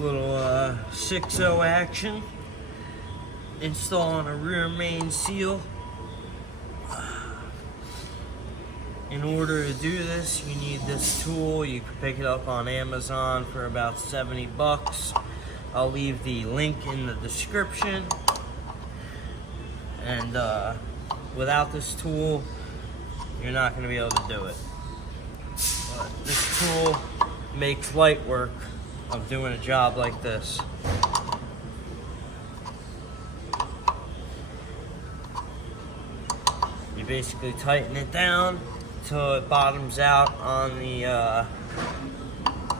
Little 6.0 action. Installing a rear main seal. In order to do this, you need this tool. You can pick it up on Amazon for about 70 bucks. I'll leave the link in the description. And without this tool, you're not going to be able to do it. But this tool makes light work of doing a job like this. You basically tighten it down until it bottoms out on the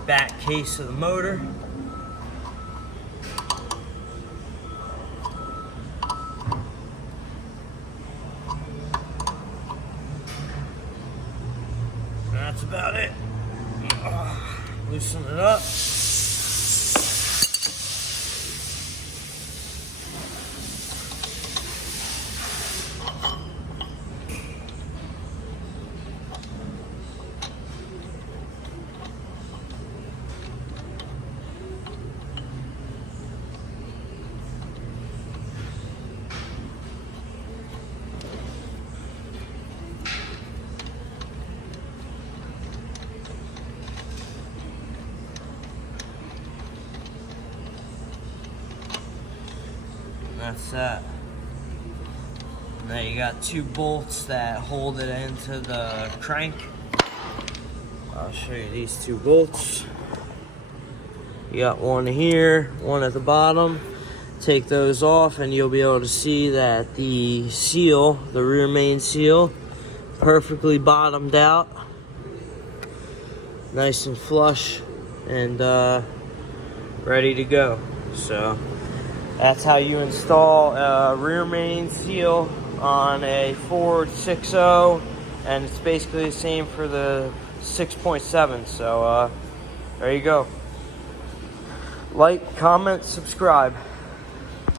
back case of the motor. And that's about it. Loosen it up. That's that. Now you got two bolts that hold it into the crank. I'll show you these two bolts. You got one here, one at the bottom. Take those off and you'll be able to see that the seal, the rear main seal, perfectly bottomed out. Nice and flush and ready to go. So that's how you install a rear main seal on a Ford 6.0, and it's basically the same for the 6.7. So there you go. Like, comment, subscribe.